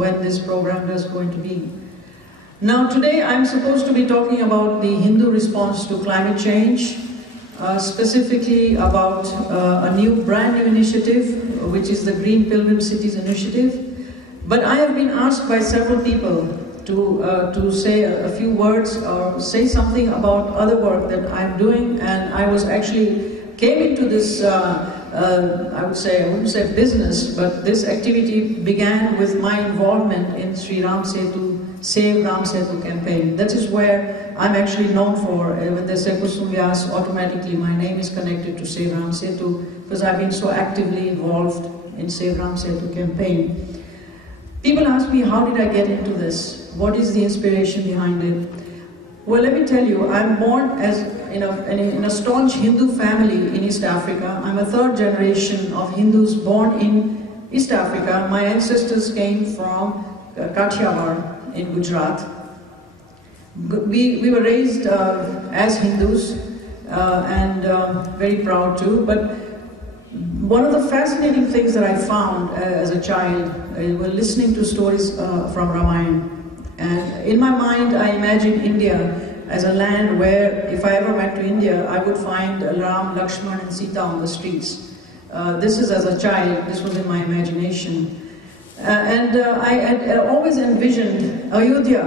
when this program is going to be. Now today I'm supposed to be talking about the Hindu response to climate change, specifically about a brand new initiative, which is the Green Pilgrim Cities Initiative. But I have been asked by several people to say a few words or say something about other work that I'm doing, and I was actually came into this, I wouldn't say business, but this activity began with my involvement in Sri Ram Sethu, Save Ram Sethu Campaign. That is where I'm actually known for. When they say Kusum Vyas, automatically my name is connected to Save Ram Sethu, because I've been so actively involved in Save Ram Sethu Campaign. People ask me, how did I get into this? What is the inspiration behind it? Well, let me tell you, I'm born in a staunch Hindu family in East Africa. I'm a third generation of Hindus born in East Africa. My ancestors came from Kathiawar in Gujarat. We were raised as Hindus and very proud too. But one of the fascinating things that I found as a child were listening to stories from Ramayana. And in my mind, I imagined India as a land where, if I ever went to India, I would find Ram, Lakshman and Sita on the streets. This is as a child, this was in my imagination. I had always envisioned Ayodhya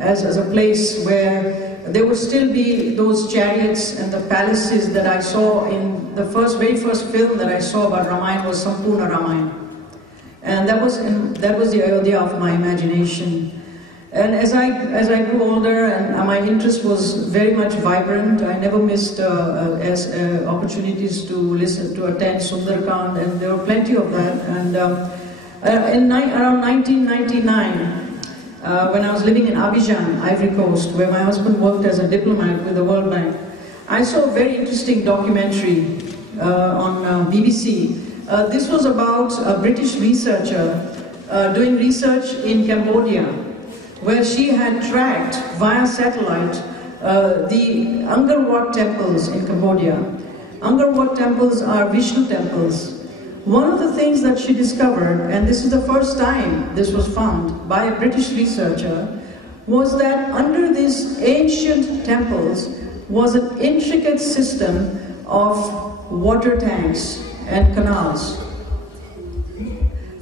as a place where there would still be those chariots and the palaces that I saw in the very first film that I saw about Ramayana was Sampurna Ramayana. And that was the Ayodhya of my imagination. And as I grew older, and my interest was very much vibrant, I never missed opportunities to attend Sundarkand, and there were plenty of that. And around 1999, when I was living in Abidjan, Ivory Coast, where my husband worked as a diplomat with the World Bank, I saw a very interesting documentary on BBC. This was about a British researcher doing research in Cambodia, where she had tracked via satellite the Angkor Wat temples in Cambodia. Angkor Wat temples are Vishnu temples. One of the things that she discovered, and this is the first time this was found by a British researcher, was that under these ancient temples was an intricate system of water tanks and canals.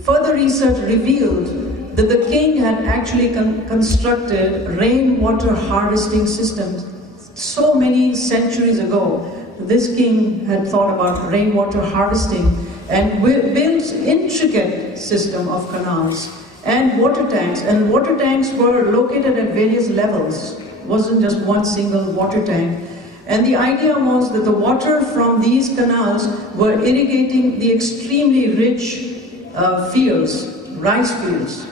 Further research revealed that the king had actually constructed rainwater harvesting systems so many centuries ago. This king had thought about rainwater harvesting and built intricate system of canals and water tanks. And water tanks were located at various levels. It wasn't just one single water tank. And the idea was that the water from these canals were irrigating the extremely rich fields, rice fields.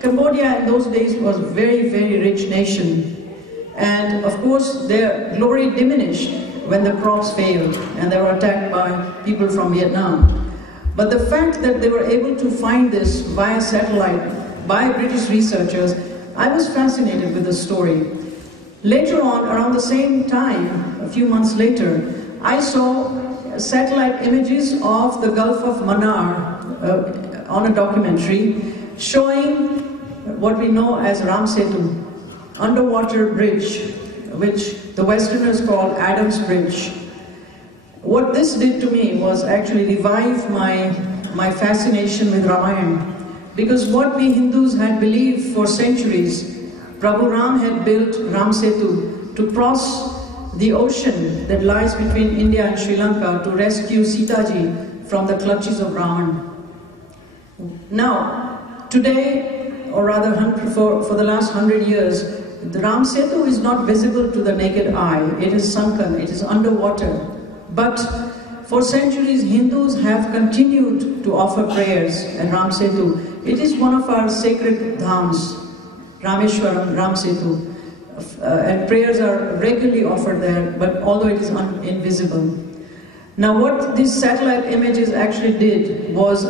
Cambodia in those days was a very, very rich nation. And of course, their glory diminished when the crops failed and they were attacked by people from Vietnam. But the fact that they were able to find this via satellite by British researchers, I was fascinated with the story. Later on, around the same time, a few months later, I saw satellite images of the Gulf of Mannar on a documentary showing what we know as Ram Sethu, underwater bridge, which the Westerners call Adam's Bridge. What this did to me was actually revive my fascination with Ramayana, because what we Hindus had believed for centuries, Prabhu Ram had built Ram Sethu to cross the ocean that lies between India and Sri Lanka to rescue Sita ji from the clutches of Ravan. Now, today, or rather for the last 100 years, the Ram Sethu is not visible to the naked eye. It is sunken, it is underwater. But for centuries, Hindus have continued to offer prayers at Ram Sethu. It is one of our sacred dhams, Rameshwaram, Ram Sethu. And prayers are regularly offered there, but although it is invisible. Now what these satellite images actually did was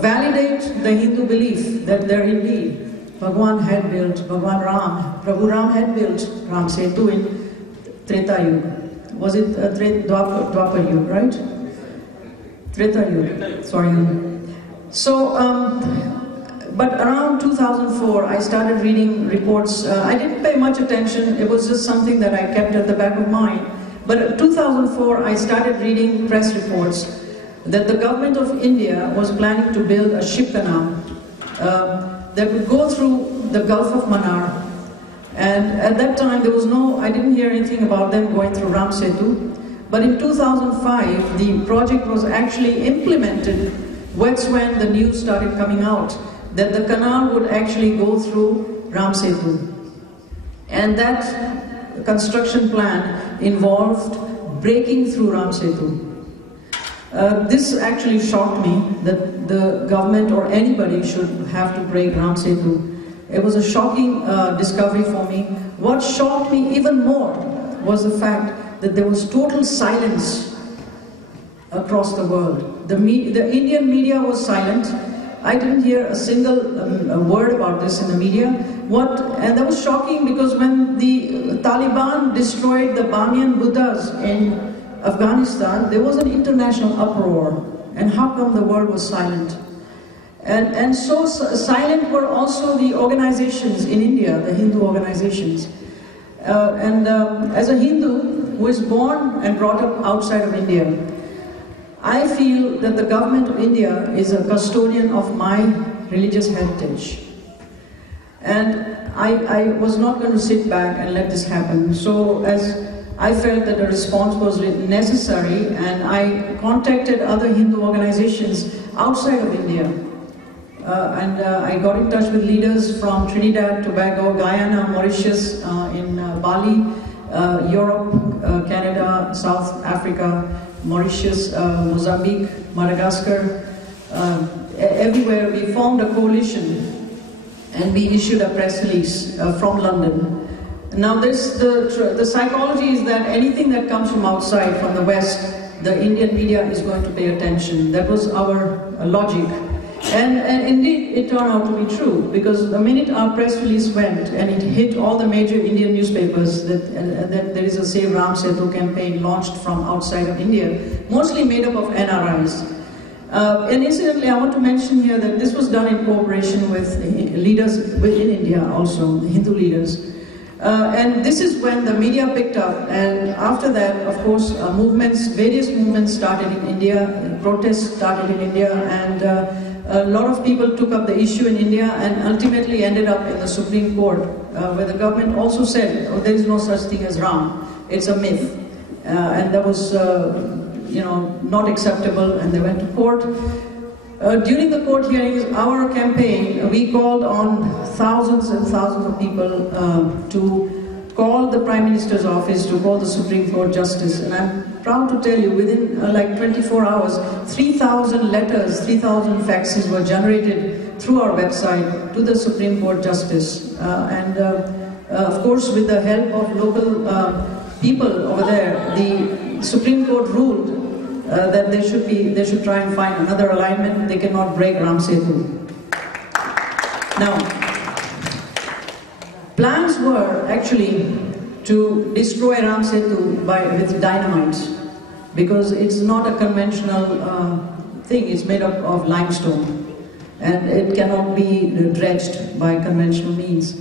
validate the Hindu belief that there indeed Bhagwan had built, Bhagwan Ram, Prabhu Ram had built Ram Sethu in Treta Yuga. Was it Dwapar Yuga, right? Treta Yuga, sorry. So But around 2004, I started reading reports. I didn't pay much attention. It was just something that I kept at the back of mind. But in 2004, I started reading press reports that the government of India was planning to build a ship canal that would go through the Gulf of Mannar. And at that time, there was I didn't hear anything about them going through Ram Sethu. But in 2005, the project was actually implemented. That's when the news started coming out that the canal would actually go through Ram Sethu. And that construction plan involved breaking through Ram Sethu. This actually shocked me, that the government or anybody should have to break Ram Sethu. It was a shocking discovery for me. What shocked me even more was the fact that there was total silence across the world. The Indian media was silent. I didn't hear a single word about this in the media. And that was shocking, because when the Taliban destroyed the Bamiyan Buddhas in Afghanistan, there was an international uproar. And how come the world was silent? And so silent were also the organizations in India, the Hindu organizations. As a Hindu who is born and brought up outside of India, I feel that the government of India is a custodian of my religious heritage. And I was not going to sit back and let this happen. So as I felt that a response was necessary, and I contacted other Hindu organizations outside of India. I got in touch with leaders from Trinidad, Tobago, Guyana, Mauritius, in Bali, Europe, Canada, South Africa, Mauritius, Mozambique, Madagascar, everywhere. We formed a coalition and we issued a press release from London. Now the psychology is that anything that comes from outside, from the West, the Indian media is going to pay attention. That was our logic. And indeed, it turned out to be true, because the minute our press release went and it hit all the major Indian newspapers that there is a Save Ram Sethu campaign launched from outside of India, mostly made up of NRIs. And incidentally, I want to mention here that this was done in cooperation with leaders within India also, the Hindu leaders. And this is when the media picked up, and after that, of course, various movements started in India, protests started in India, and a lot of people took up the issue in India and ultimately ended up in the Supreme Court, where the government also said, oh, there is no such thing as Ram, it's a myth. And that was not acceptable, and they went to court. During the court hearings, our campaign, we called on thousands and thousands of people to call the Prime Minister's office, to call the Supreme Court Justice. And I'm proud to tell you, within like 24 hours, 3,000 letters, 3,000 faxes were generated through our website to the Supreme Court Justice. Of course, with the help of local people over there, the Supreme Court ruled that they should try and find another alignment. They cannot break Ram Sethu. Now, plans were actually to destroy Ram Sethu with dynamite, because it's not a conventional thing. It's made up of limestone, and it cannot be dredged by conventional means.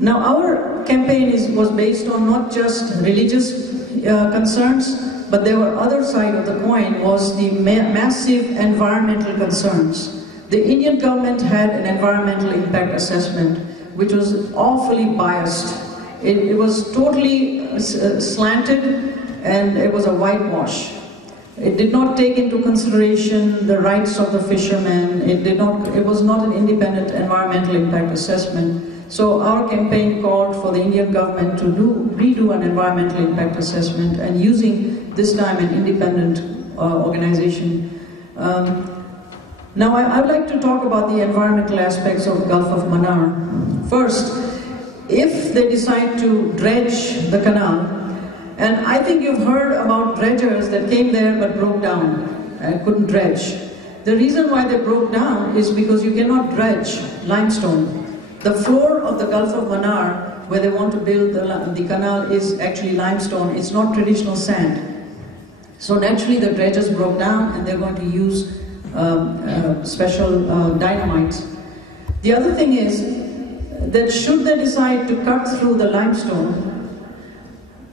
Now, our campaign was based on not just religious concerns, but there were other side of the coin was the massive environmental concerns. The Indian government had an environmental impact assessment which was awfully biased. It was totally slanted, and it was a whitewash. It did not take into consideration the rights of the fishermen. It was not an independent environmental impact assessment. So our campaign called for the Indian government to redo an environmental impact assessment, and using this time an independent organization. Now I would like to talk about the environmental aspects of the Gulf of Mannar. First, if they decide to dredge the canal, and I think you've heard about dredgers that came there but broke down and couldn't dredge. The reason why they broke down is because you cannot dredge limestone. The floor of the Gulf of Mannar, where they want to build the canal, is actually limestone. It's not traditional sand. So naturally the dredgers broke down, and they're going to use special dynamite. The other thing is that should they decide to cut through the limestone,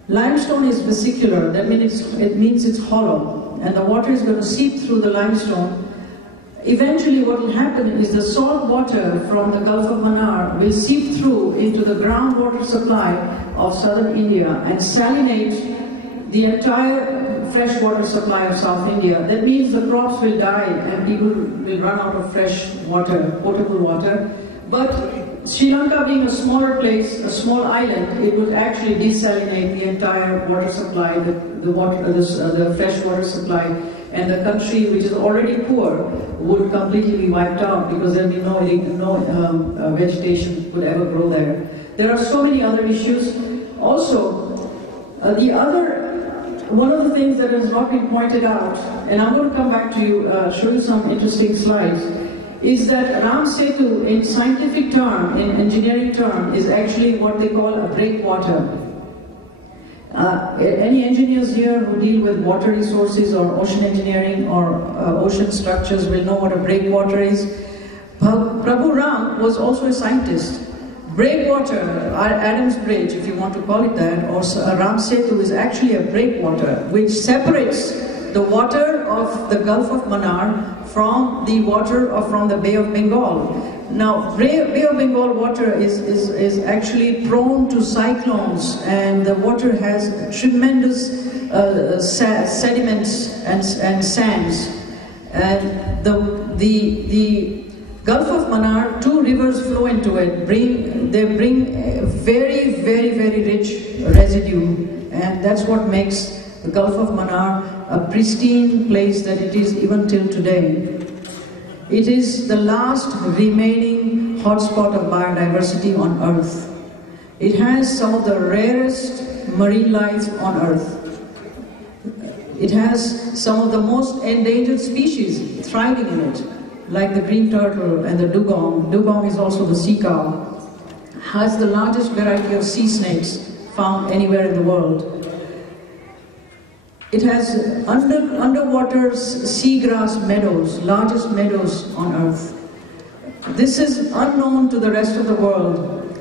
limestone is vesicular, that means it means it's hollow, and the water is going to seep through the limestone. Eventually what will happen is the salt water from the Gulf of Mannar will seep through into the groundwater supply of southern India and salinate the entire freshwater supply of South India. That means the crops will die and people will run out of fresh water, potable water. But Sri Lanka being a smaller place, a small island, it would actually desalinate the entire water supply, the fresh water supply, and the country, which is already poor, would completely be wiped out because there will be no vegetation would ever grow there. There are so many other issues. Also, one of the things that has not been pointed out, and I'm going to come back to you, show you some interesting slides, is that Ram Sethu, in scientific term, in engineering term, is actually what they call a breakwater. Any engineers here who deal with water resources or ocean engineering or ocean structures will know what a breakwater is. Prabhu Ram was also a scientist. Breakwater, Adam's Bridge, if you want to call it that, or Ram Sethu is actually a breakwater which separates the water of the Gulf of Mannar from the water from the Bay of Bengal. Now, Bay of Bengal water is actually prone to cyclones, and the water has tremendous sediments and sands. And the Gulf of Mannar, two rivers flow into it. They bring very, very, very rich residue, and that's what makes the Gulf of Mannar a pristine place that it is even till today. It is the last remaining hotspot of biodiversity on Earth. It has some of the rarest marine life on Earth. It has some of the most endangered species thriving in it, like the green turtle and the dugong. Dugong is also the sea cow. Has the largest variety of sea snakes found anywhere in the world. It has underwater seagrass meadows, largest meadows on Earth. This is unknown to the rest of the world.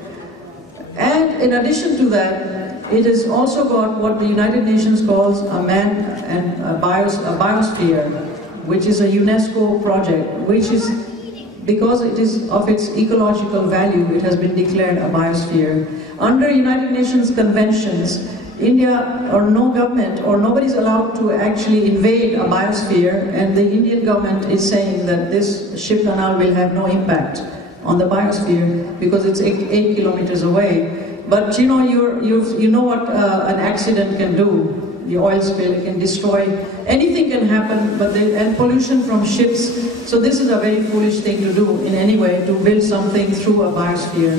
And in addition to that, it has also got what the United Nations calls a biosphere, which is a UNESCO project, which is, because it is of its ecological value, it has been declared a biosphere. Under United Nations conventions, India or no government or nobody is allowed to actually invade a biosphere, and the Indian government is saying that this ship canal will have no impact on the biosphere because it's 8 kilometers away. But you know what an accident can do. The oil spill, it can destroy, anything can happen, and pollution from ships. So this is a very foolish thing to do in any way, to build something through a biosphere.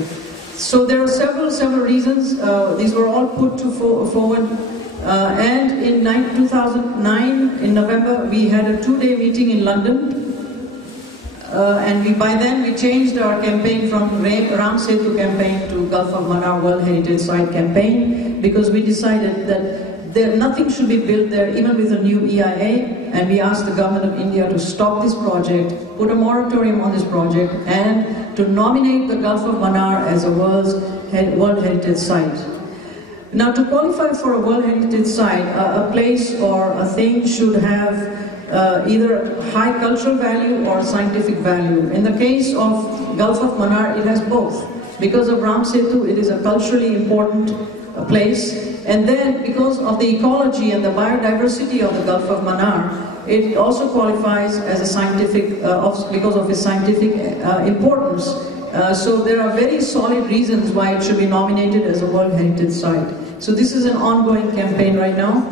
So there are several reasons. These were all put forward. And in 2009, in November, we had a 2-day meeting in London. And by then we changed our campaign from Ram Sethu Campaign to Gulf of Mannar World Heritage Site Campaign, because we decided that nothing should be built there, even with a new EIA, and we asked the government of India to stop this project, put a moratorium on this project, and to nominate the Gulf of Mannar as a World Heritage Site. Now, to qualify for a World Heritage Site, a place or a thing should have either high cultural value or scientific value. In the case of Gulf of Mannar, it has both. Because of Ram Sethu, it is a culturally important place. And then, because of the ecology and the biodiversity of the Gulf of Mannar, it also qualifies as a scientific, because of its scientific importance. So there are very solid reasons why it should be nominated as a World Heritage Site. So this is an ongoing campaign right now.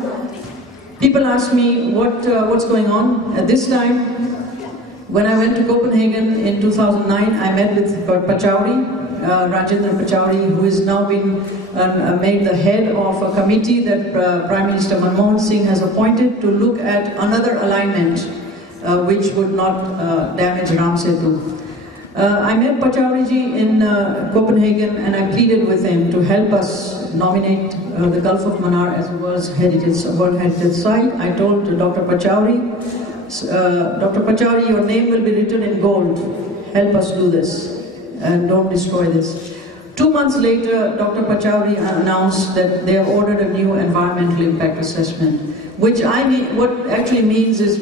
People ask me what's going on. At this time, when I went to Copenhagen in 2009, I met with Pachauri, Rajendra Pachauri, who has now been made the head of a committee that Prime Minister Manmohan Singh has appointed to look at another alignment which would not damage Ram Sethu. I met Pachauri in Copenhagen, and I pleaded with him to help us nominate the Gulf of Mannar as a World Heritage Site. I told Dr. Pachauri, Dr. Pachauri, your name will be written in gold. Help us do this. and don't destroy this. 2 months later, Dr. Pachauri announced that they have ordered a new environmental impact assessment, which what actually means is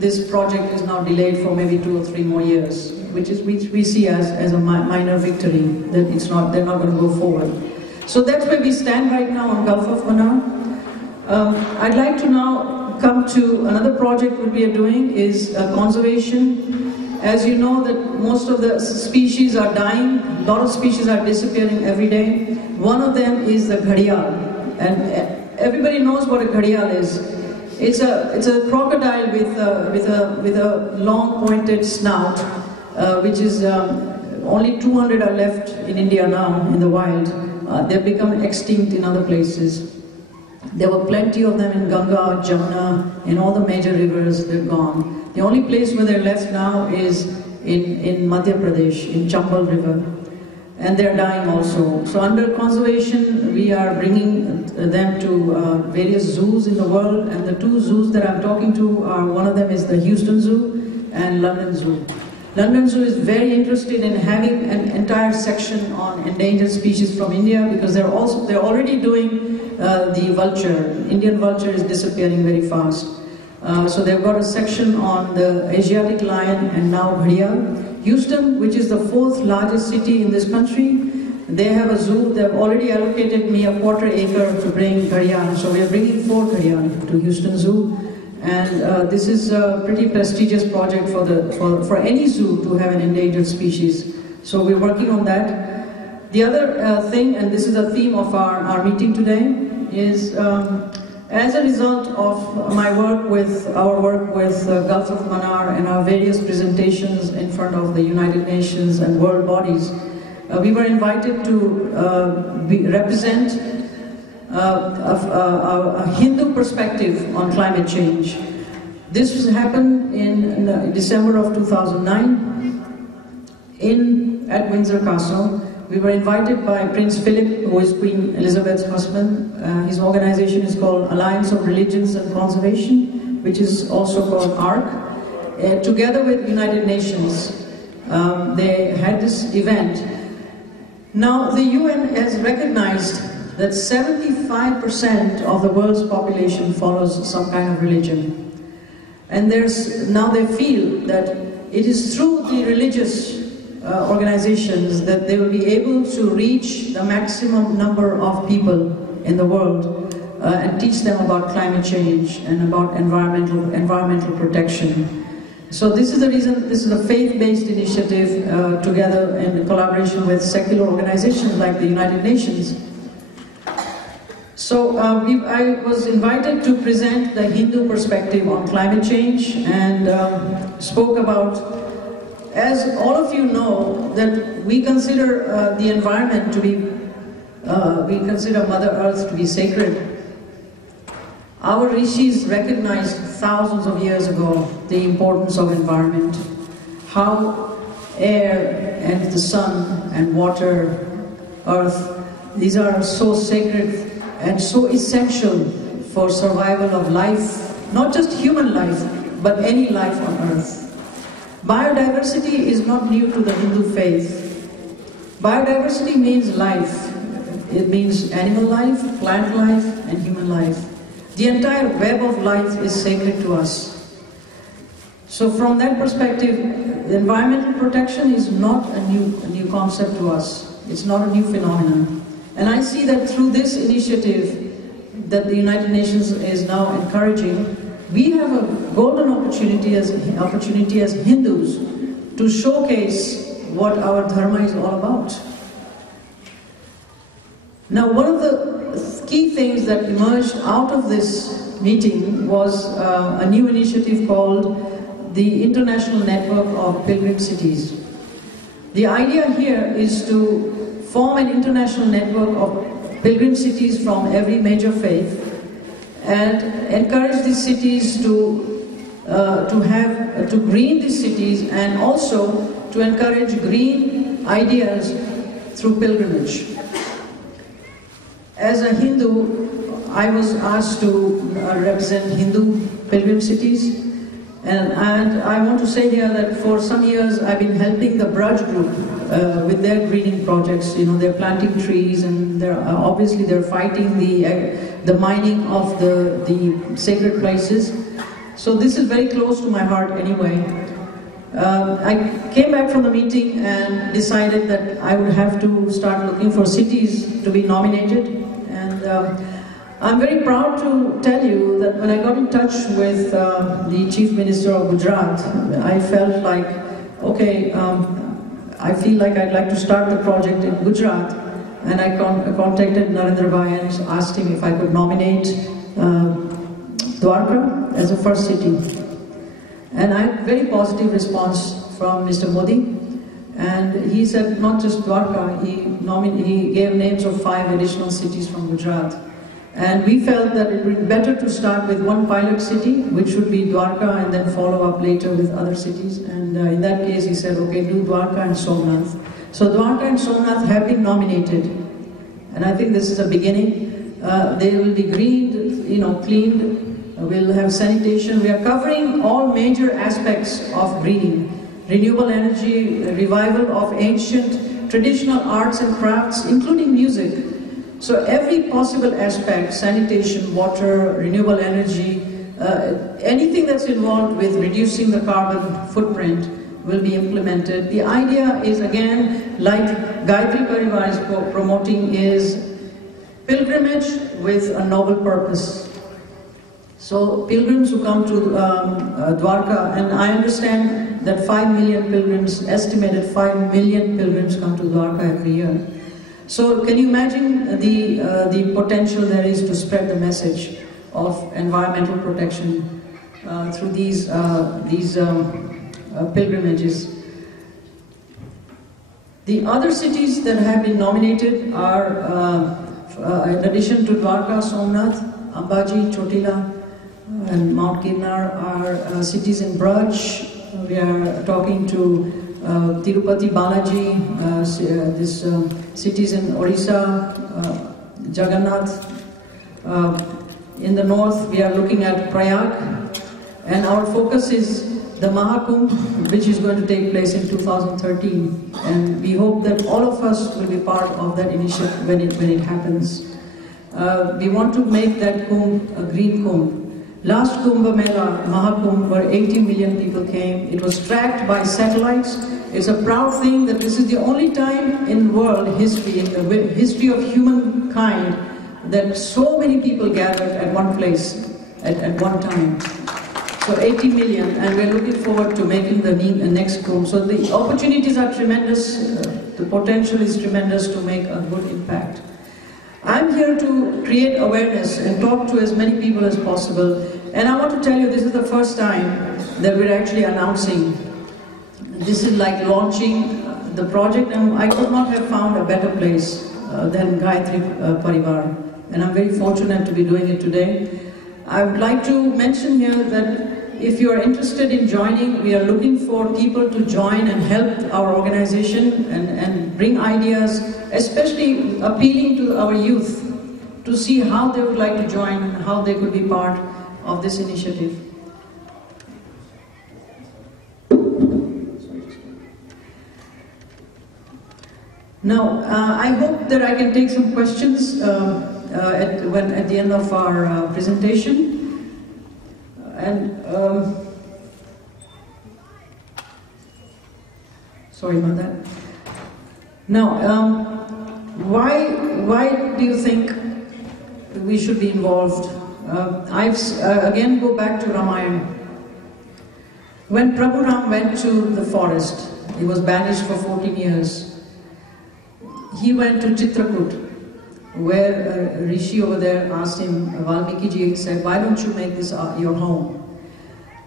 this project is now delayed for maybe 2 or 3 more years, which we see as a minor victory, that they're not going to go forward. So that's where we stand right now on Gulf of Mannar. I'd like to now come to another project that we are doing is conservation. As you know, that most of the species are dying, a lot of species are disappearing every day. One of them is the Gharial, and everybody knows what a Gharial is. It's a crocodile with a long pointed snout, which is only 200 are left in India now in the wild. They've become extinct in other places. There were plenty of them in Ganga, Jamuna, in all the major rivers. They're gone. The only place where they're left now is in Madhya Pradesh, in Chambal River, and they're dying also. So under conservation, we are bringing them to various zoos in the world, and the 2 zoos that I'm talking to are, one of them is the Houston Zoo and London Zoo. London Zoo is very interested in having an entire section on endangered species from India, because they're already doing the vulture. Indian vulture is disappearing very fast. So they've got a section on the Asiatic lion and now Gharial. Houston, which is the 4th largest city in this country, they have a zoo. They've already allocated me a 1/4 acre to bring Gharial. So we are bringing 4 Gharial to Houston Zoo. And this is a pretty prestigious project for any zoo to have an endangered species. So we're working on that. The other thing, and this is a theme of our meeting today, is as a result of our work with Gulf of Mannar and our various presentations in front of the United Nations and world bodies, we were invited to represent a Hindu perspective on climate change. This happened in December of 2009 at Windsor Castle. We were invited by Prince Philip, who is Queen Elizabeth's husband. His organization is called Alliance of Religions and Conservation, which is also called ARC. Together with United Nations, they had this event. Now, the UN has recognized that 75% of the world's population follows some kind of religion. And now they feel that it is through the religious organizations that they will be able to reach the maximum number of people in the world and teach them about climate change and about environmental protection. So this is the reason, this is a faith-based initiative together in collaboration with secular organizations like the United Nations. So I was invited to present the Hindu perspective on climate change and spoke about, as all of you know, that we consider the environment to be, we consider Mother Earth to be sacred. Our rishis recognized thousands of years ago the importance of environment, how air and the sun and water, earth, these are so sacred and so essential for survival of life, not just human life, but any life on earth. Biodiversity is not new to the Hindu faith. Biodiversity means life. It means animal life, plant life, and human life. The entire web of life is sacred to us. So from that perspective, the environmental protection is not a new concept to us. It's not a new phenomenon. And I see that through this initiative that the United Nations is now encouraging, we have a golden opportunity as Hindus to showcase what our dharma is all about. Now, one of the key things that emerged out of this meeting was a new initiative called the International Network of Pilgrim Cities. The idea here is to form an international network of pilgrim cities from every major faith and encourage these cities to green these cities and also to encourage green ideas through pilgrimage. As a Hindu, I was asked to represent Hindu pilgrim cities, And I want to say here that for some years I've been helping the Braj group with their greening projects. You know, they're planting trees, and they're obviously they're fighting the mining of the sacred places. So this is very close to my heart anyway. I came back from the meeting and decided that I would have to start looking for cities to be nominated. And I'm very proud to tell you that when I got in touch with the Chief Minister of Gujarat, I felt like, okay, I feel like I'd like to start the project in Gujarat. And I contacted Narendra Bhai and asked him if I could nominate Dwarka as the first city. And I had a very positive response from Mr. Modi. And he said not just Dwarka, he gave names of 5 additional cities from Gujarat. And we felt that it would be better to start with one pilot city, which should be Dwarka, and then follow up later with other cities. And in that case, he said, okay, do Dwarka and Somnath. So Dwarka and Somnath have been nominated. And I think this is a beginning. They will be greened, cleaned. We'll have sanitation. We are covering all major aspects of greening. Renewable energy, revival of ancient traditional arts and crafts, including music. So every possible aspect, sanitation, water, renewable energy, anything that's involved with reducing the carbon footprint will be implemented. The idea is, again, like Gayatri Parivar is promoting, is pilgrimage with a noble purpose. So pilgrims who come to Dwarka, and I understand that 5 million pilgrims, estimated 5 million pilgrims come to Dwarka every year. So can you imagine the potential there is to spread the message of environmental protection through these pilgrimages? The other cities that have been nominated are, in addition to Dwarka, Somnath, Ambaji, Chotila, and Mount Girnar, are cities in Braj. We are talking to Tirupati, Balaji, cities in Orissa, Jagannath. In the north, we are looking at Prayag, and our focus is the Mahakumbh, which is going to take place in 2013. And we hope that all of us will be part of that initiative when it happens. We want to make that Kumbh a green Kumbh. Last Kumbh Mela, Mahakumbh, where 80 million people came. It was tracked by satellites. It's a proud thing that this is the only time in world history, in the history of humankind, that so many people gathered at one place at one time. So 80 million, and we're looking forward to making the next Kumbh. So the opportunities are tremendous, the potential is tremendous to make a good impact. I'm here to create awareness and talk to as many people as possible. And I want to tell you, this is the first time that we're actually announcing. This is like launching the project, and I could not have found a better place than Gayatri Parivar. And I'm very fortunate to be doing it today. I would like to mention here that if you are interested in joining, we are looking for people to join and help our organization and bring ideas, especially appealing to our youth to see how they would like to join and how they could be part of this initiative. Now, I hope that I can take some questions at the end of our presentation. And sorry about that. Now, why do you think we should be involved? Again go back to Ramayana. When Prabhu Ram went to the forest, he was banished for 14 years. He went to Chitrakoot, where a rishi over there asked him, Valmiki ji said, why don't you make this your home?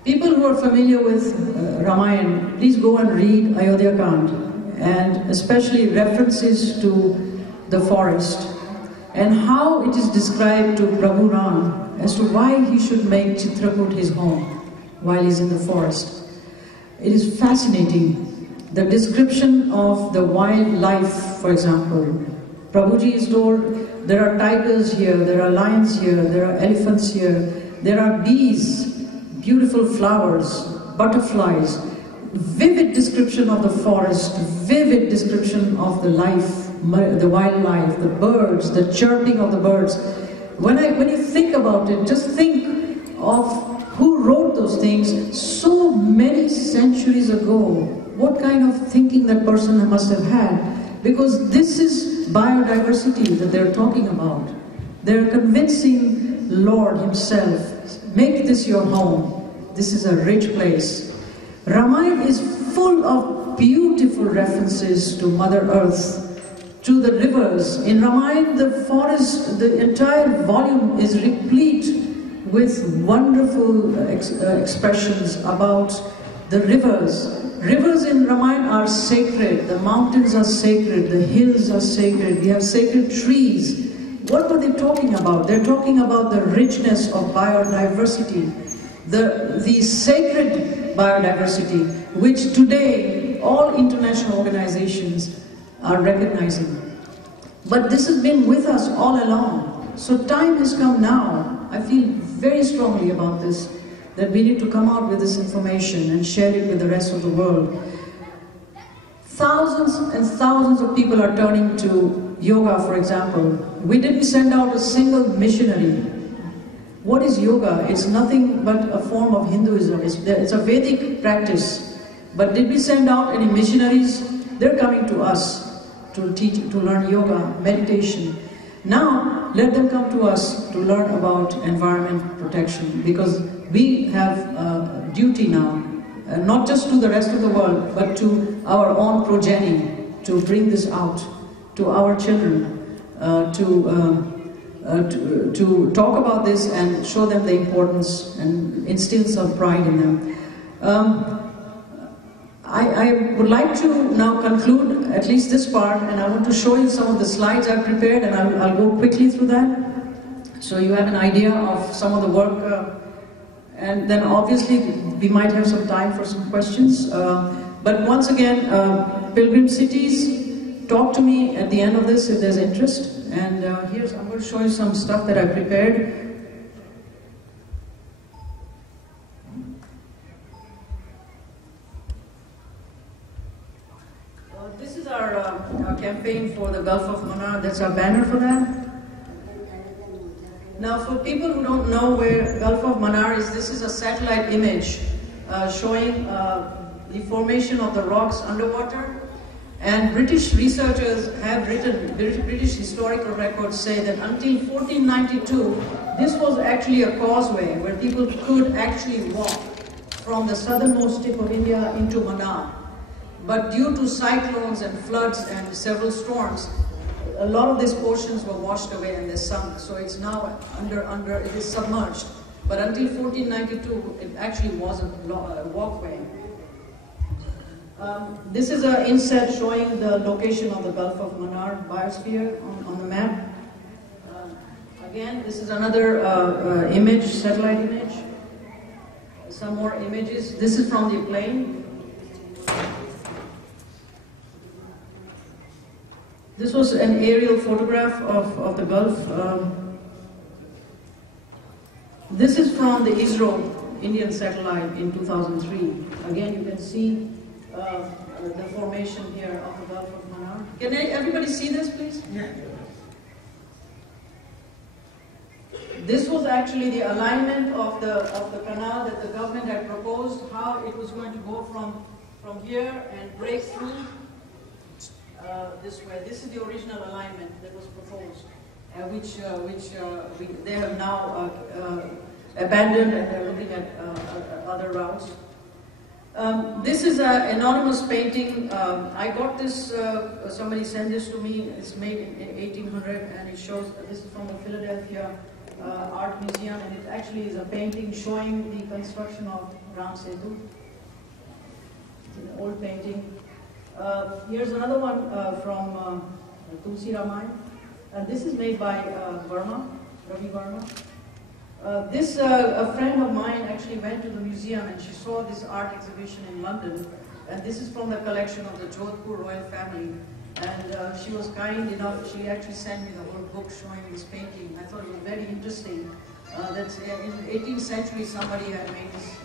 People who are familiar with Ramayana, please go and read Ayodhya Kand, and especially references to the forest, and how it is described to Prabhu Ram as to why he should make Chitrakoot his home while he's in the forest. It is fascinating. The description of the wildlife, for example. Prabhuji is told, there are tigers here, there are lions here, there are elephants here, there are bees, beautiful flowers, butterflies, vivid description of the forest, vivid description of the life, the wildlife, the birds, the chirping of the birds. When you think about it, just think of who wrote those things so many centuries ago. What kind of thinking that person must have had? Because this is biodiversity that they're talking about. They're convincing Lord himself, make this your home. This is a rich place. Ramayana is full of beautiful references to Mother Earth, to the rivers. In Ramayana, the forest, the entire volume is replete with wonderful expressions about the rivers. Rivers in Ramayana are sacred, the mountains are sacred, the hills are sacred, we have sacred trees. What were they talking about? They're talking about the richness of biodiversity, the sacred biodiversity, which today all international organizations are recognizing. But this has been with us all along. So time has come now. I feel very strongly about this, that we need to come out with this information and share it with the rest of the world. Thousands and thousands of people are turning to yoga, for example. We didn't send out a single missionary. What is yoga? It's nothing but a form of Hinduism. It's a Vedic practice. But did we send out any missionaries? They're coming to us to teach, to learn yoga, meditation. Now, let them come to us to learn about environment protection, because we have a duty now, not just to the rest of the world, but to our own progeny, to bring this out to our children, to talk about this and show them the importance and instill some pride in them. I would like to now conclude at least this part, and I want to show you some of the slides I've prepared, and I'll go quickly through that, so you have an idea of some of the work, and then obviously we might have some time for some questions. But once again, pilgrim cities, talk to me at the end of this if there's interest, and I'm going to show you some stuff that I prepared. This is our campaign for the Gulf of Mannar. That's our banner for that. Now, for people who don't know where Gulf of Mannar is, this is a satellite image showing the formation of the rocks underwater. And British researchers have written, British historical records say that until 1492, this was actually a causeway where people could actually walk from the southernmost tip of India into Mannar. But due to cyclones and floods and several storms, a lot of these portions were washed away and they sunk. So it's now it is submerged. But until 1492, it actually was a walkway. This is an inset showing the location of the Gulf of Mannar biosphere on the map. Again, this is another image, satellite image. Some more images. This is from the plane. This was an aerial photograph of the Gulf. This is from the ISRO Indian satellite in 2003. Again, you can see the formation here of the Gulf of Mannar. Can everybody see this, please? Yeah. This was actually the alignment of the canal that the government had proposed, how it was going to go from here and break through this way. This is the original alignment that was proposed, which they have now abandoned, and they're looking at other routes. This is an anonymous painting. I got this, somebody sent this to me. It's made in 1800, and it shows, this is from the Philadelphia Art Museum, and it actually is a painting showing the construction of Ram Sethu. It's an old painting. Here's another one from Tulsi Ramayana. This is made by Ravi Verma. A friend of mine actually went to the museum and she saw this art exhibition in London. And this is from the collection of the Jodhpur royal family. And she was kind enough, she actually sent me the whole book showing this painting. I thought it was very interesting. That's in the 18th century somebody had made this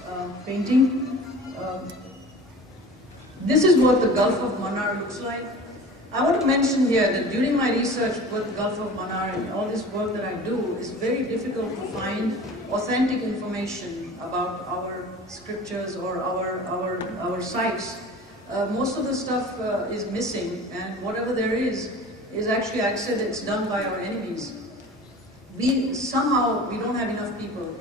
painting. This is what the Gulf of Mannar looks like. I want to mention here that during my research with the Gulf of Mannar and all this work that I do, it's very difficult to find authentic information about our scriptures or our sites. Most of the stuff is missing, and whatever there is actually, I said, it's done by our enemies. We don't have enough people,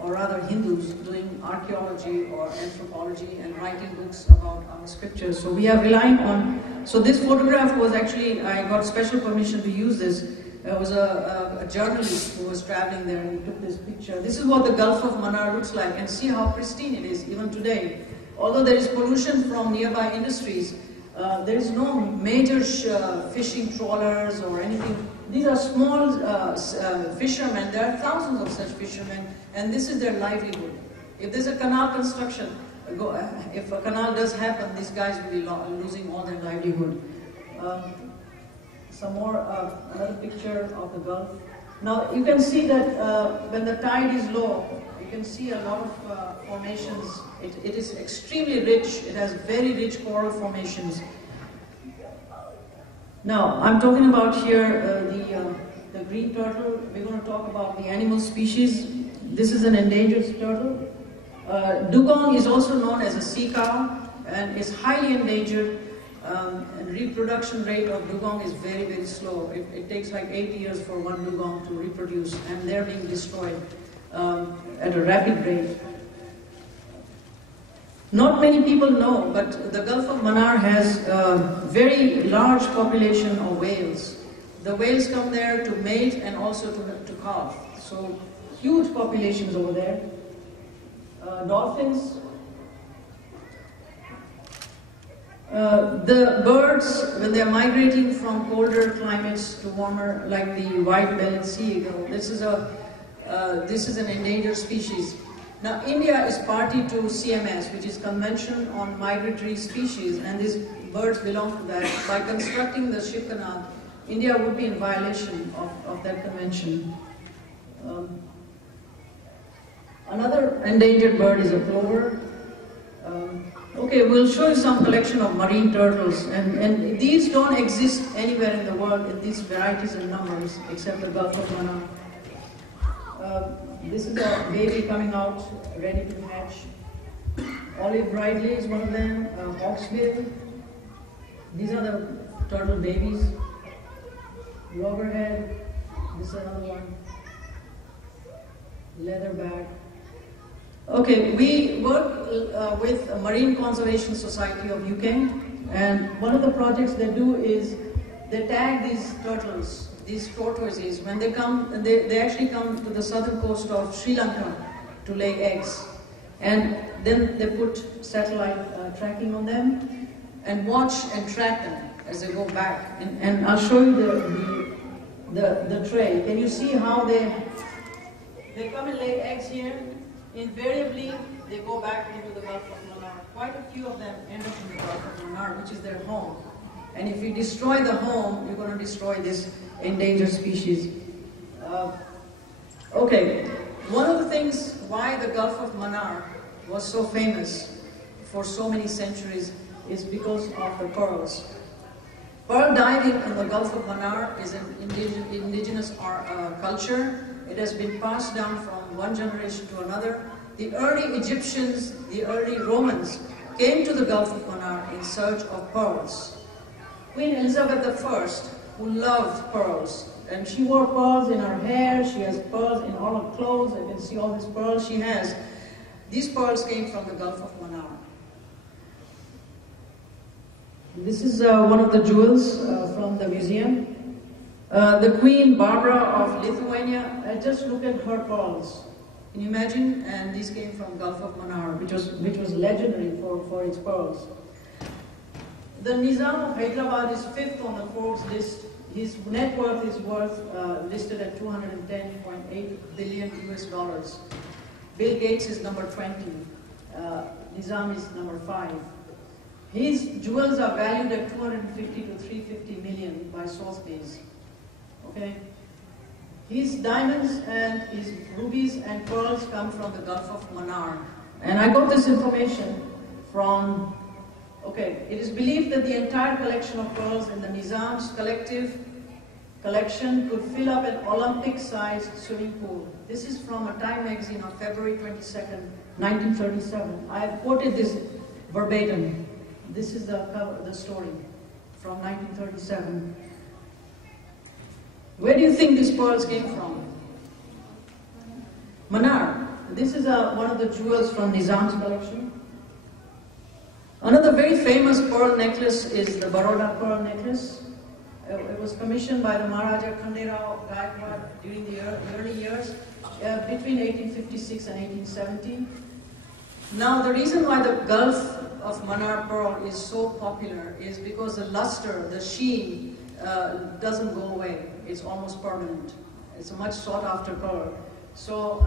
or rather Hindus, doing archaeology or anthropology and writing books about our scriptures. So we are relying on, so this photograph was actually, I got special permission to use this. There was a journalist who was traveling there and he took this picture. This is what the Gulf of Mannar looks like, and see how pristine it is even today. Although there is pollution from nearby industries, there is no major fishing trawlers or anything. These are small fishermen. There are thousands of such fishermen, and this is their livelihood. If there's a canal construction, if a canal does happen, these guys will be losing all their livelihood. Some more, another picture of the Gulf. Now you can see that when the tide is low, you can see a lot of formations. It is extremely rich. It has very rich coral formations. Now, I'm talking about here the green turtle. We're going to talk about the animal species. This is an endangered turtle. Dugong is also known as a sea cow and is highly endangered. And reproduction rate of dugong is very, very slow. It takes like 8 years for one dugong to reproduce, and they're being destroyed at a rapid rate. Not many people know, but the Gulf of Mannar has a very large population of whales. The whales come there to mate and also to calve. So huge populations over there. Dolphins. The birds, when they're migrating from colder climates to warmer, like the white-bellied sea eagle, this is an endangered species. Now, India is party to CMS, which is Convention on Migratory Species, and these birds belong to that. By constructing the ship canal, India would be in violation of that convention. Another endangered bird is a plover. Okay, we'll show you some collection of marine turtles, and these don't exist anywhere in the world in these varieties and numbers, except the Gulf of Mannar. This is a baby coming out, ready to hatch. Olive bridley is one of them, hawksbill. These are the turtle babies. Loggerhead, this is another one. Leatherback. Okay, we work with a Marine Conservation Society of UK, and one of the projects they do is they tag these turtles, these tortoises. When they come, they actually come to the southern coast of Sri Lanka to lay eggs, and then they put satellite tracking on them and watch and track them as they go back. And I'll show you the tray. Can you see how they come and lay eggs here? Invariably, they go back into the Gulf of Mannar. Quite a few of them end up in the Gulf of Mannar, which is their home. And if you destroy the home, you're going to destroy this endangered species. Okay, one of the things why the Gulf of Mannar was so famous for so many centuries is because of the pearls. Pearl diving in the Gulf of Mannar is an indigenous culture. It has been passed down from one generation to another. The early Egyptians, the early Romans came to the Gulf of Mannar in search of pearls. Queen Elizabeth I, who loved pearls, and she wore pearls in her hair, she has pearls in all her clothes. You can see all these pearls she has. These pearls came from the Gulf of Mannar. This is one of the jewels from the museum. The Queen Barbara of Lithuania, just look at her pearls. Can you imagine? And these came from Gulf of Mannar, which was legendary for its pearls. The Nizam of Hyderabad is 5th on the Forbes list. His net worth is listed at $210.8 billion US dollars. Bill Gates is number 20. Nizam is number 5. His jewels are valued at 250 to 350 million by Sotheby's. Okay. His diamonds and his rubies and pearls come from the Gulf of Mannar. And I got this information from, okay, it is believed that the entire collection of pearls in the Nizam's collective collection could fill up an Olympic-sized swimming pool. This is from a Time magazine on February 22nd, 1937. I have quoted this verbatim. This is the cover, the story from 1937. Where do you think these pearls came from? Mannar. This is one of the jewels from Nizam's collection. Another very famous pearl necklace is the Baroda pearl necklace. It was commissioned by the Maharaja Khanderao Gaikwad during the early years, between 1856 and 1870. Now, the reason why the Gulf of Mannar pearl is so popular is because the luster, the sheen, doesn't go away. It's almost permanent. It's a much sought after pearl. So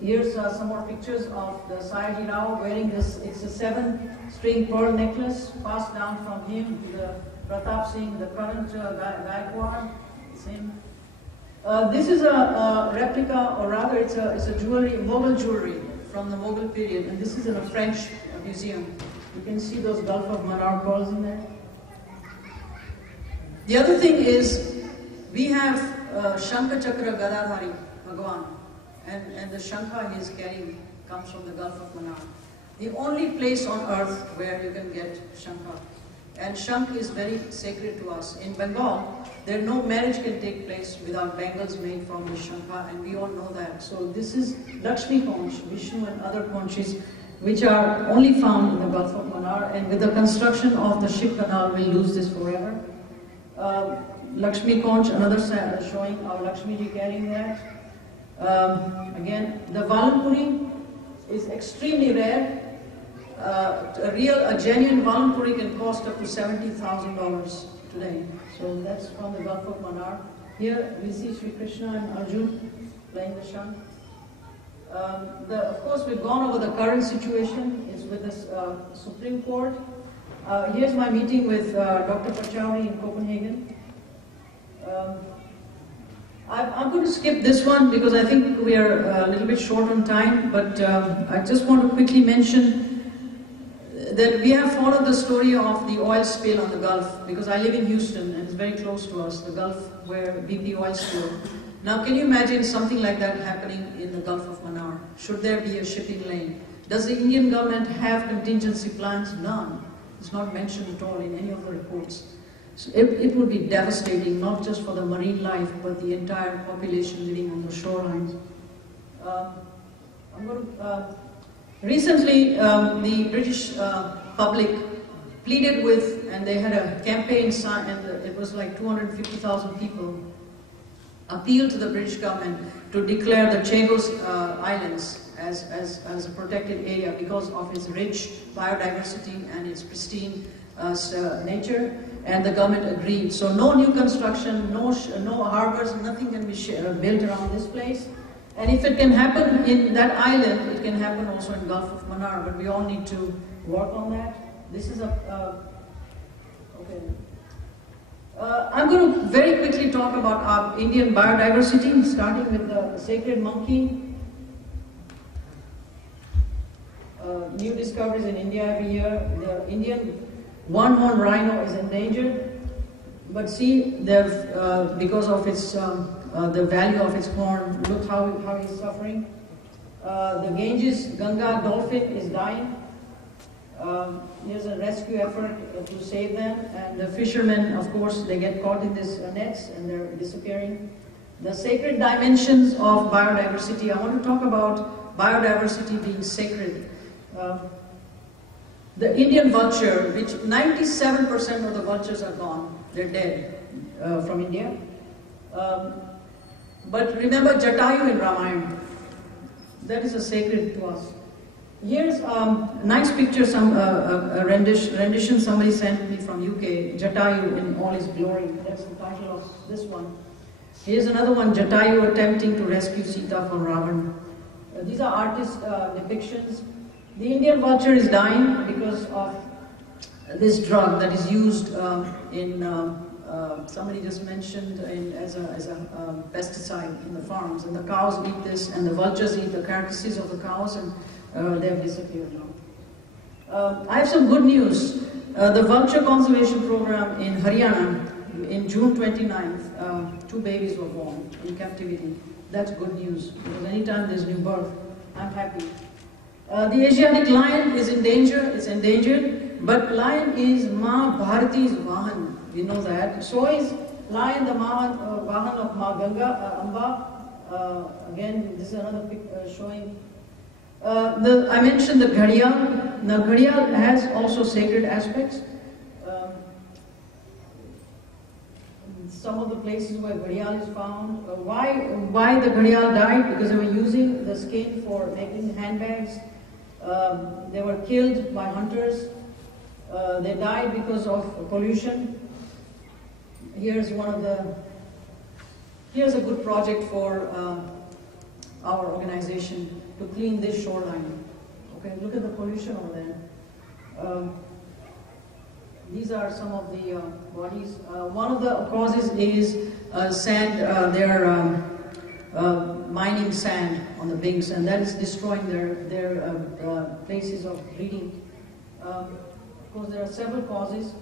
here's some more pictures of the Sayaji Rao wearing this. It's a 7-string pearl necklace passed down from him to the Pratap Singh, the current Gaikwad. This is a replica, or rather it's a jewelry, Mughal jewelry from the Mughal period, and this is in a French museum. You can see those Gulf of Mannar pearls in there. The other thing is, we have Shankha Chakra Gadadhari Bhagwan, and the Shankha he is carrying comes from the Gulf of Mannar. The only place on earth where you can get Shankha. And Shankh is very sacred to us. In Bengal, no marriage can take place without bangles made from the Shankha, and we all know that. So this is Lakshmi conch, Vishnu and other conches, which are only found in the Gulf of Mannar, and with the construction of the ship canal, we'll lose this forever. Lakshmi conch, another showing our Lakshmi ji carrying that. Again, the Valampuri is extremely rare. A genuine Valampuri can cost up to $70,000 today. So that's from the Gulf of Mannar. Here we see Sri Krishna and Arjun playing the Shankh. Of course, we've gone over the current situation. It's with the Supreme Court. Here's my meeting with Dr. Pachauri in Copenhagen. I'm going to skip this one because I think we are a little bit short on time, but I just want to quickly mention that we have followed the story of the oil spill on the Gulf, because I live in Houston and it's very close to us, the Gulf where BP oil spill. Now, can you imagine something like that happening in the Gulf of Mannar? Should there be a shipping lane? Does the Indian government have contingency plans? None. It's not mentioned at all in any of the reports. So it would be devastating, not just for the marine life, but the entire population living on the shorelines. Recently, the British public pleaded with, and they had a campaign sign, and it was like 250,000 people, appealed to the British government to declare the Chagos Islands as a protected area because of its rich biodiversity and its pristine nature, and the government agreed. So no new construction, no harbors, nothing can be built around this place. And if it can happen in that island, it can happen also in Gulf of Mannar, but we all need to work on that. This is okay. I'm going to very quickly talk about our Indian biodiversity, starting with the sacred monkey. New discoveries in India every year. The Indian one-horned rhino is endangered, but see, because of its the value of its horn, look how he's suffering. The Ganges Ganga dolphin is dying. Here's a rescue effort to save them, and the fishermen, of course, they get caught in these nets and they're disappearing. The sacred dimensions of biodiversity. I want to talk about biodiversity being sacred. The Indian vulture, which 97% of the vultures are gone, they're dead from India. But remember Jatayu in Ramayana, that is a sacred to us. Here's a nice picture, a rendition somebody sent me from UK, Jatayu in all his glory. That's the title of this one. Here's another one, Jatayu attempting to rescue Sita from Ravan. These are artist depictions. The Indian vulture is dying because of this drug that is used somebody just mentioned as a pesticide in the farms, and the cows eat this, and the vultures eat the carcasses of the cows, and they have disappeared now. I have some good news. The vulture conservation program in Haryana, in June 29th, 2 babies were born in captivity. That's good news, because anytime there's new birth, I'm happy. The Asiatic lion is endangered, but lion is Ma Bharati's Vahan. We know that. So is lion the Vahan of Ma Ganga, Amba. Again, this is another picture showing. I mentioned the Gharial. Now, Gharial has also sacred aspects. Some of the places where Gharial is found. Why the Gharial died? Because they were using the skin for making handbags. They were killed by hunters. They died because of pollution. Here's a good project for our organization to clean this shoreline. Okay, look at the pollution over there. These are some of the bodies. One of the causes is sand. They are mining sand on the banks, and that is destroying their places of breeding. Of course, there are several causes.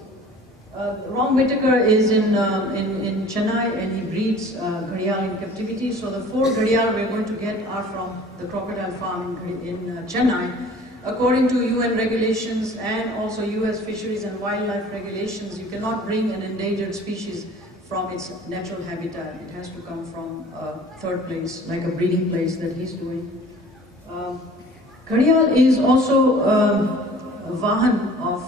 Ram Whitaker is in Chennai, and he breeds Gharial in captivity. So the 4 Gharial we're going to get are from the crocodile farm in Chennai. According to UN regulations and also US fisheries and wildlife regulations, you cannot bring an endangered species from its natural habitat. It has to come from a third place, like a breeding place that he's doing. Gharial is also a Vahan of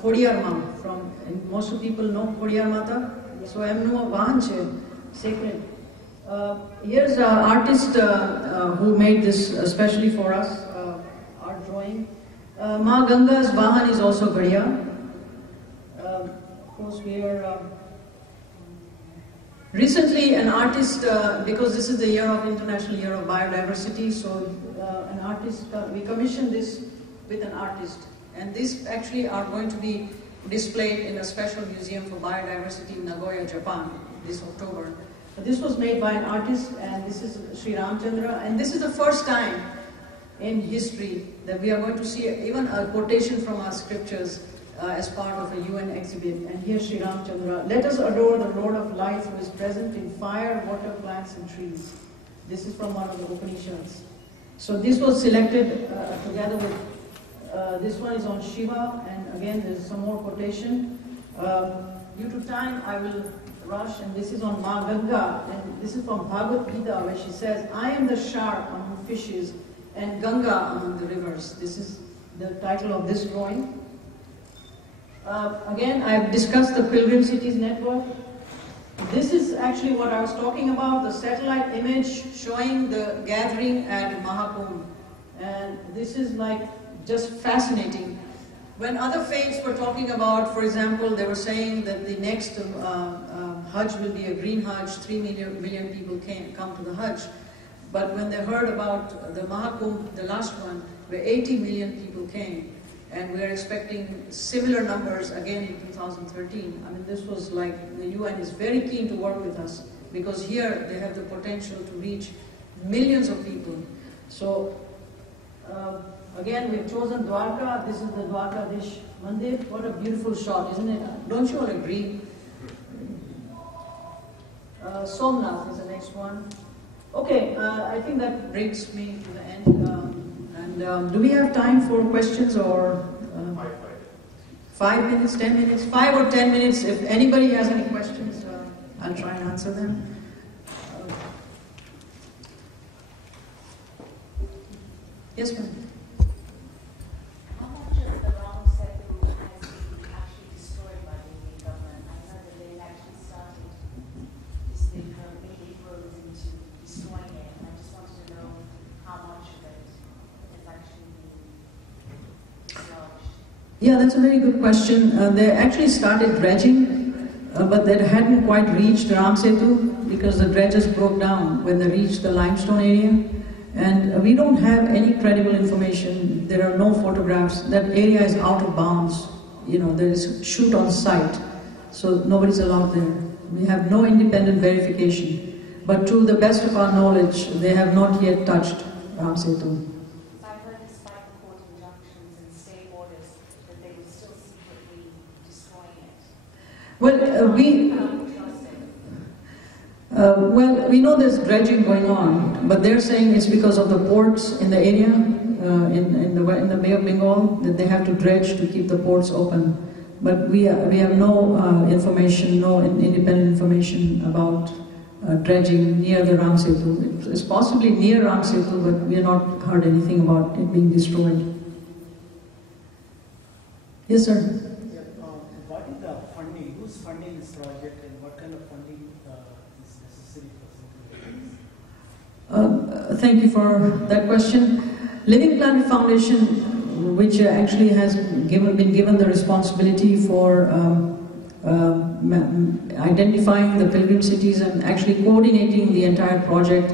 Khodiyar from, and most of people know Khodiyar Mata. So I am no Vahan sacred. Here's an artist who made this especially for us, art drawing. Ma Ganga's Vahan is also Gharial. Of course, we are recently an artist, because this is the International Year of Biodiversity, so an artist, we commissioned this with an artist. And these actually are going to be displayed in a special museum for biodiversity in Nagoya, Japan, this October. This was made by an artist, and this is Sri Ramchandra, and this is the first time in history that we are going to see even a quotation from our scriptures as part of a UN exhibit. And here's Sri Ramchandra. Let us adore the Lord of Life who is present in fire, water, plants, and trees. This is from one of the Upanishads. So this was selected together with this one is on Shiva, and again there's some more quotation. Due to time, I will rush, and this is on Ma Ganga, and this is from Bhagavad Gita, where she says, I am the shark among fishes, and Ganga among the rivers. This is the title of this drawing. Again, I've discussed the Pilgrim Cities Network. This is actually what I was talking about, the satellite image showing the gathering at Mahakumbh. And this is like just fascinating. When other faiths were talking about, for example, they were saying that the next Hajj will be a green Hajj, 3 million people come to the Hajj. But when they heard about the Mahakumbh, the last one, where 80 million people came, and we are expecting similar numbers again in 2013. I mean, this was like, the UN is very keen to work with us, because here they have the potential to reach millions of people. So, again, we've chosen Dwarka. This is the Dwarkadish Mandir. What a beautiful shot, isn't it? Don't you all agree? Somnath is the next one. Okay, I think that brings me to the end. Do we have time for questions or 5 minutes, 10 minutes? 5 or 10 minutes. If anybody has any questions, I'll try and answer them. Yes, ma'am. How much of the Ram Sethu has been actually destroyed by the Indian government? I know that they actually started this big road into destroying it, and I just wanted to know how much of it has actually been dislodged. Yeah, that's a very good question. They actually started dredging, but they hadn't quite reached Ram Sethu because the dredges broke down when they reached the limestone area. And we don't have any credible information. There are no photographs. That area is out of bounds there is shoot on site, so nobody's allowed there. We have no independent verification. But to the best of our knowledge, they have not yet touched Ram Sethu. I've heard despite the court injunctions and stay orders that they were still secretly destroying it. Well, we know there's dredging going on, but they're saying it's because of the ports in the area, in the Bay of Bengal, that they have to dredge to keep the ports open. But we have no information, no independent information about dredging near the Ram Sethu. It's possibly near Ram Sethu, but we have not heard anything about it being destroyed. Yes, sir. Yeah, what is the funding? Who's funding this project, and what kind of funding is necessary for? Thank you for that question. Living Planet Foundation, which actually has been given the responsibility for identifying the pilgrim cities and actually coordinating the entire project.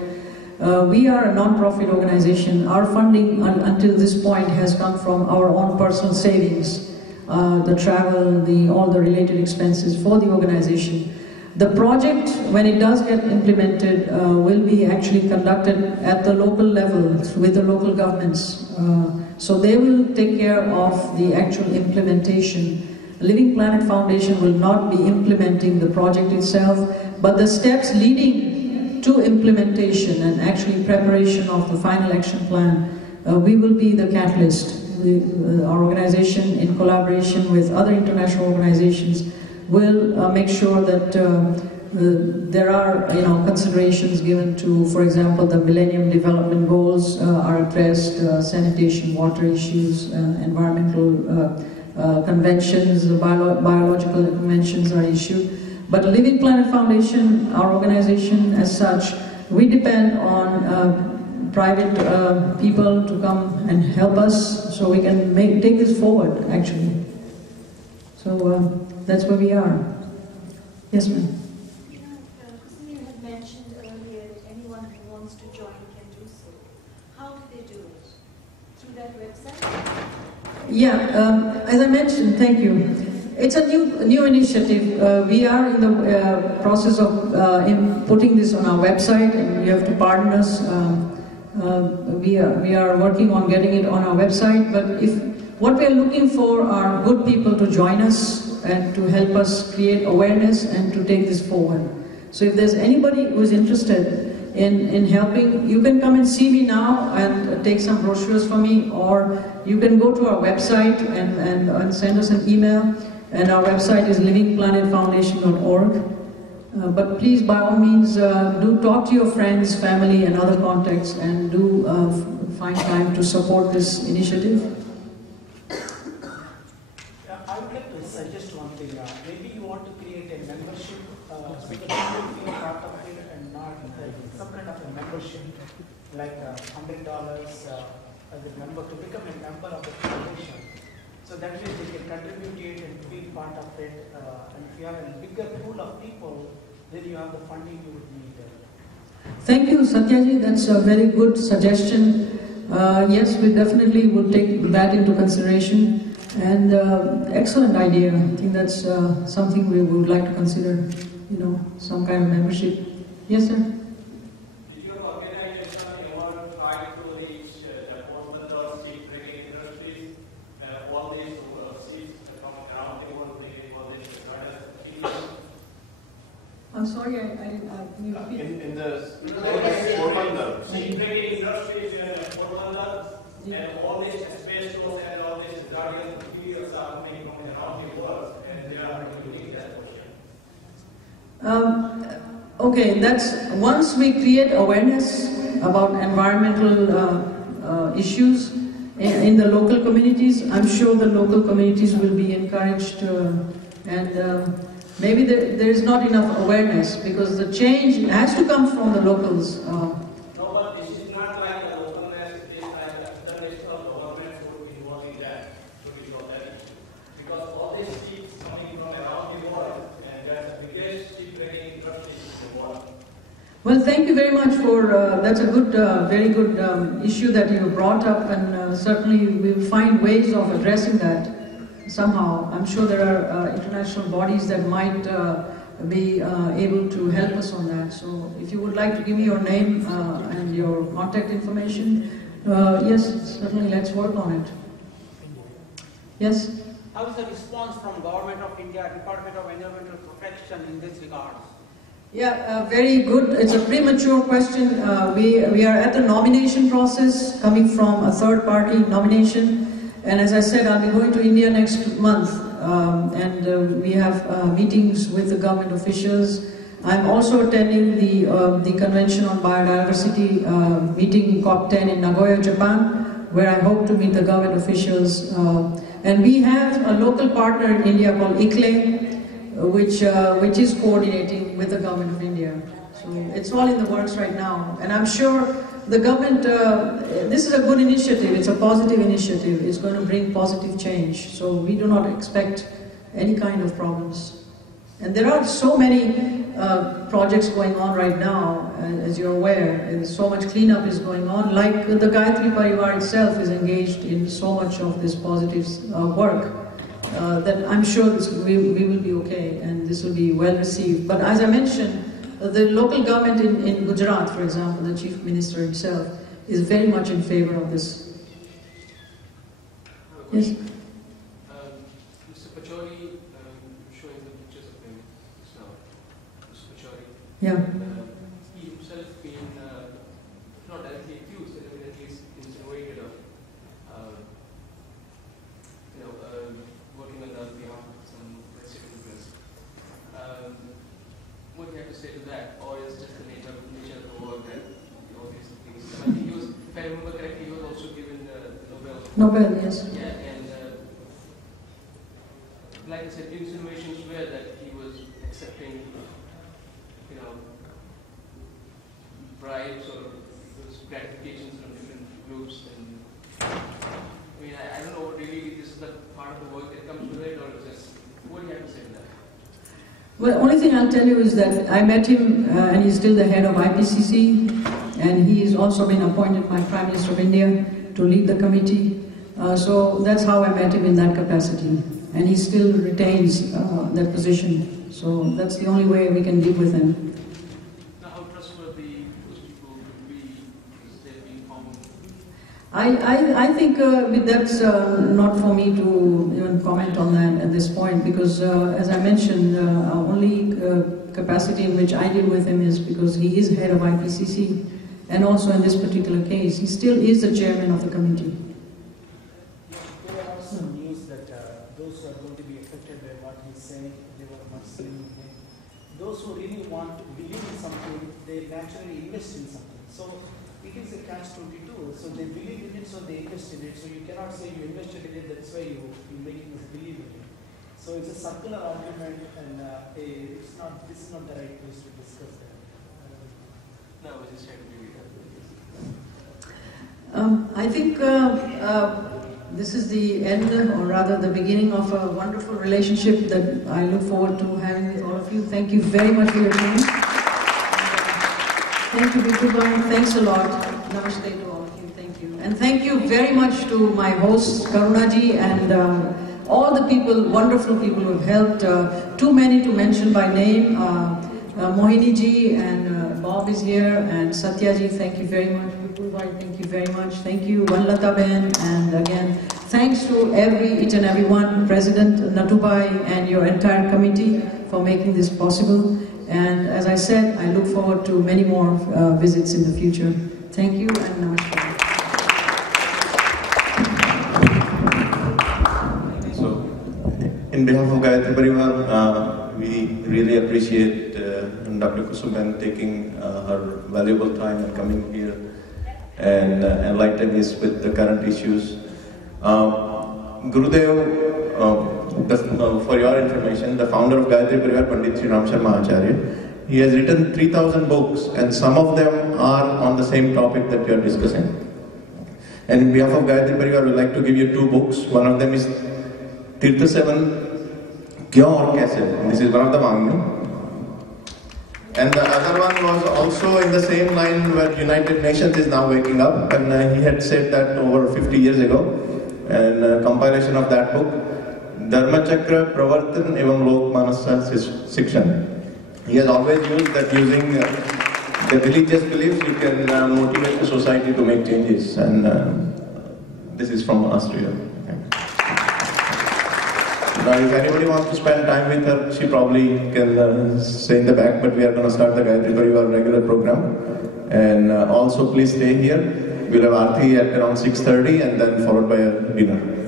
We are a non-profit organization. Our funding until this point has come from our own personal savings, the travel, all the related expenses for the organization. The project, when it does get implemented, will be actually conducted at the local level with the local governments. So they will take care of the actual implementation. Living Planet Foundation will not be implementing the project itself, but the steps leading to implementation and actually preparation of the final action plan, we will be the catalyst. Our organization, in collaboration with other international organizations, will make sure that there are considerations given to, for example, the Millennium Development Goals are addressed, sanitation, water issues, environmental conventions, biological conventions are issued. But Living Planet Foundation, our organization as such, we depend on private people to come and help us so we can take this forward, actually. So that's where we are. Yes, ma'am. Kusum, you had mentioned earlier that anyone who wants to join can do so. How do they do it? Through that website? Yeah, as I mentioned, thank you. It's a new initiative. We are in the process of putting this on our website, and you have to pardon us. We are working on getting it on our website. But what we are looking for are good people to join us and to help us create awareness and to take this forward. So if there's anybody who is interested in helping, you can come and see me now and take some brochures for me, or you can go to our website and send us an email. And our website is livingplanetfoundation.org. But please, by all means, do talk to your friends, family, and other contacts, and do find time to support this initiative. I would like to suggest one thing. Maybe you want to create a membership so that people feel part of it and not some kind of a membership, like $100 as a member to become a member of the foundation. So that way they can contribute it and feel part of it. And if you have a bigger pool of people, then you have the funding you would need. Thank you, Satyaji. That's a very good suggestion. Yes, we definitely will take that into consideration. And excellent idea. I think that's something we would like to consider. Some kind of membership. Yes, sir. Did your organization ever try to reach Porbandar shipbreaking industries? All these ships from around the world, they all these traders. I'm sorry, can you repeat? In the Porbandar shipbreaking industries in Porbandar, and all these space shows and all these Gharial materials are coming from around the world, and they are using that ocean. Okay, that's once we create awareness about environmental issues in the local communities, I'm sure the local communities will be encouraged and maybe there is not enough awareness because the change has to come from the locals. No, but this is not like a localness, it's like the national government would be involved in that to resolve that issue. Because all these ships coming from around the world, and that's the biggest shipbreaking industry in the world. Well, thank you very much for, that's a good, very good issue that you brought up, and certainly we will find ways of addressing that. somehow. I'm sure there are international bodies that might be able to help us on that. So if you would like to give me your name and your contact information, yes, certainly let's work on it. Yes? How is the response from Government of India, Department of Environmental Protection in this regard? Yeah, very good. It's a premature question. We are at the nomination process, coming from a third-party nomination. And as I said, I'll be going to India next month. And we have meetings with the government officials. I'm also attending the Convention on Biodiversity meeting COP10 in Nagoya, Japan, where I hope to meet the government officials. And we have a local partner in India called ICLE, which is coordinating with the government of India. So it's all in the works right now. And I'm sure the government, this is a good initiative, it's a positive initiative, it's going to bring positive change. So we do not expect any kind of problems. And there are so many projects going on right now, as you're aware, and so much cleanup is going on, like the Gayatri Parivar itself is engaged in so much of this positive work. That I'm sure we will be okay and this will be well received. But as I mentioned, the local government in Gujarat, for example, the Chief Minister himself, is very much in favor of this. Yes? Mr. Pachori, showing the pictures of him just now. Mr. Pachori. Yeah. He himself been not directly accused, but at least insinuated of working on the behalf of some vested interest. What do you have to say to that, or is just the nature of the work and all these things? I think he was, if I remember correctly, he was also given the Nobel, yes. Yeah, and like I said, the insinuations were that he was accepting, bribes or gratifications from different groups. And I mean, I don't know really this is the part of the work that comes with it, or just what do you have to say to that? Well, the only thing I'll tell you is that I met him, and he's still the head of IPCC, and he's also been appointed by Prime Minister of India to lead the committee. So that's how I met him in that capacity, and he still retains that position. So that's the only way we can deal with him. Now, how trustworthy those people would be because they've been found? I think that's not for me to even comment on that at this point, because as I mentioned, only capacity in which I deal with him is because he is head of IPCC, and also in this particular case, he still is the chairman of the committee. There are some news that those who are going to be affected by what he's saying, they were not saying anything. Those who really want to believe in something, they naturally invest in something. So it is a catch-22. So they believe in it, so they invest in it. So you cannot say you invested in it, that's why you're making us believe in it. So it's a circular argument, and this is not the right place to discuss that. No, I was just trying to give you that. I think this is the end, or rather the beginning of a wonderful relationship that I look forward to having with all of you. Thank you very much for your time. Thank you, Bikubai. Thanks a lot. Namaste to all of you. Thank you. And thank you very much to my hosts, Karunaji, and all the people, wonderful people who have helped. Too many to mention by name. Mohini ji and Bob is here, and Satya ji, thank you very much. Thank you very much. Thank you, Vanlata Ben, and again, thanks to each and every one, President Natubai and your entire committee for making this possible. And as I said, I look forward to many more visits in the future. Thank you, and namaskar. So, in behalf of Gayatri Parivar, we really appreciate Dr. Kusum Vyas taking her valuable time and coming here and enlightening us with the current issues. Gurudev, for your information, the founder of Gayatri Parivar, Pandit Sri Ram Sharma Acharya, he has written 3,000 books, and some of them are on the same topic that you are discussing. And in behalf of Gayatri Parivar, we would like to give you 2 books. One of them is Tirtha 7, Kyon aur Kaise. This is one of the Mangnu. And the other one was also in the same line where United Nations is now waking up, and he had said that over 50 years ago, and compilation of that book, Dharmachakra, Pravartan, Evam Lok Manasa Shikshan. He has always used that using the religious beliefs you can motivate the society to make changes, and this is from Austria. Now, if anybody wants to spend time with her, she probably can stay in the back, but we are going to start the Gayatri Parivar regular program. And also please stay here. We'll have Aarti at around 6:30 and then followed by a dinner.